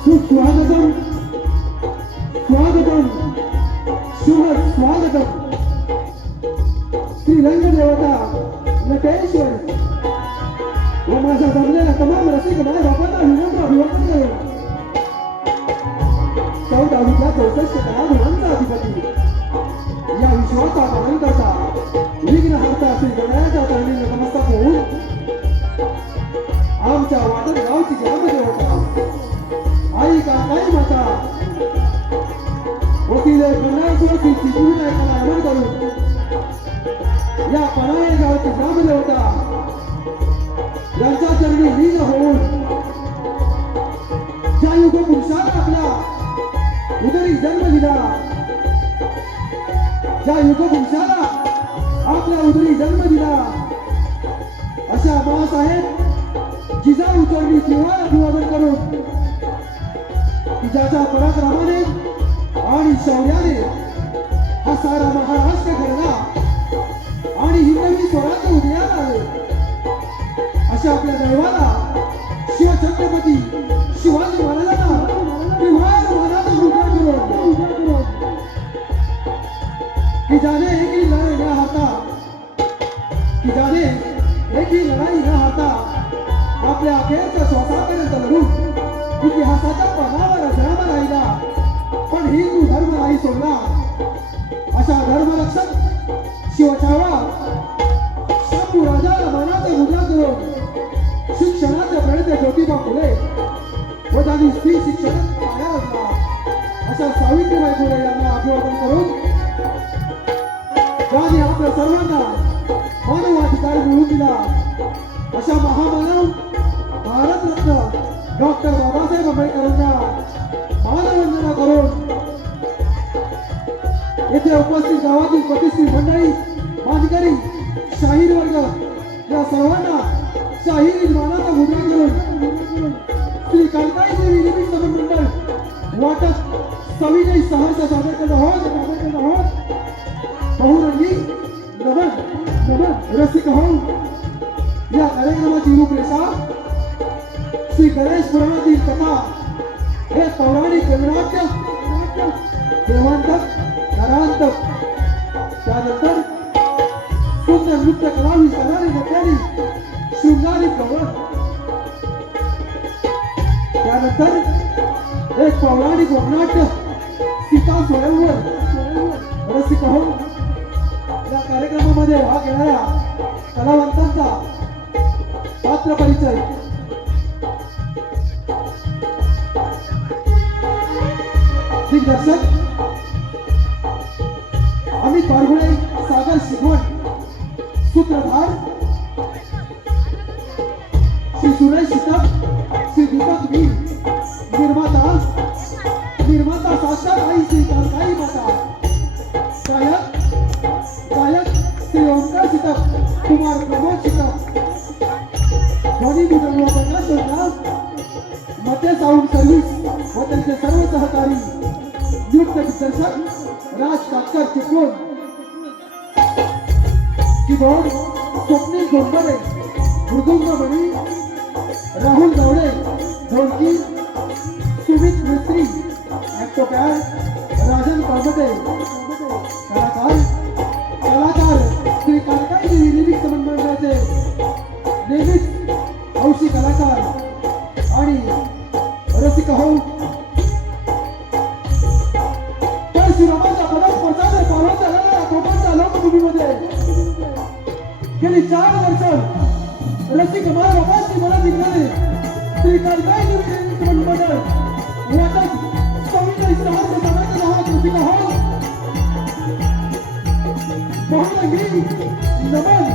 सुस्वागतम. स्वागतम. शुभ स्वागतम. श्रीरंग देवता नटेश्वर. व माझ्या जमलेल्या तमाम रसिक माय बापांना विनम्र अभिवादन करेन. चौदावीच्या चौसष्ट कला गुणांचा अधिपती. या विश्वाचा पालन करता विघ्नहर्ता श्री गणरायाच्या चरणी नतमस्तक होऊन आमच्या वादन गावची ग्राम कल्याणपूर श्री आवाहन नमन करून या पणाळे गावची ग्रामदेवता यांच्या चरणी लीन होऊन ज्या युग पुरुषाला आपला उदरी जन्म दिला. ज्या युग पुरुषाला आपल्या उदरी जन्म दिला. अशा बाळासाहेब जिजाऊ चरणी त्रिवार अभिवादन करून की ज्याच्या पराक्रमाने आणि शौर्याने सारा महाराष्ट्र घडला. आणि हिंदवी स्वराज्य उदयाला आले. अशा आपल्या दैवाला शिवछत्रपती शिवाजी महाराजांना त्रिवार मानाचा मुद्रा करून की एक ही लढाई न हाता की एक ही लढाई न हाता आपल्या अखेरच्या स्वतःपर्यंत लढून इतिहासाच्या पदावर जन्म राहिला. पण हिंदू धर्म नाही सोडला धर्मरक्षक शिवछावा शंभू राजा मानाचे मुद्रा करून शिक्षणाचे प्रणेते ज्योतिबा फुले व त्यांनी स्त्री शिक्षण पाया असला अशा सावित्रीबाई फुले यांना अभिवादन करून ज्याने आपल्या सर्वांना मानवाधिकार मिळवून दिला. अशा महामानव भारतरत्न डॉक्टर बाबासाहेब आंबेडकरांना मानवंदना करून येथे उपस्थित गावातील प्रतिष्ठित मंडळी मानकरी शाहीर वर्ग या सर्वांना शाहीर मानाचा मुद्रा करून श्री कालकाई देवी निमित्त मंडळ वाटत सविनय सहर्ष सादर करत आहोत सादर करत आहोत. बहुरंगी नमन नमन रसिक हो या कार्यक्रमाची रूपरेषा श्री गणेश पुराणातील कथा हे पौराणिक गणनाट्य देवांतक पौराणिक वगनाट्य सीता स्वयंवर रसिक हो या कार्यक्रमामध्ये भाग घेणाऱ्या कलावंतांचा पात्र परिचय. दिग्दर्शक अमित बारगुडे सागर शिकवण सूत्रधार श्री सुरेश शितक श्री दीपक वीर निर्माता ध्वनी मुद्रण व प्रकाश मध्य साऊंड सर्व्हिस व त्यांचे सर्व सहकारी नियुक्त दिग्दर्शक राज काकर चिपळूण किबोर्ड स्वप्नील गोंबरे मृदुंगमणी राहुल गावडे ढोलकी सुमित मिस्त्री ऍक्टोपॅड राजन कामटे कलाकार कलाकार श्री कालकाई देवी निमित्त मंडळ. बहुरंगी नमन बहुरंगी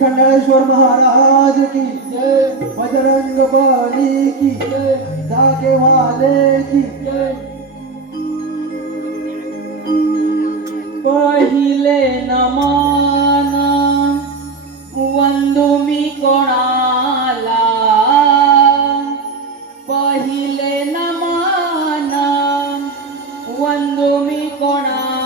खंडेश्वर महाराज की बजरंग बाली की धागे वाले की पहिले नमाना मी कोणाला? पहिले नमाना वंदू मी कोणाला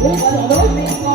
Boa noite.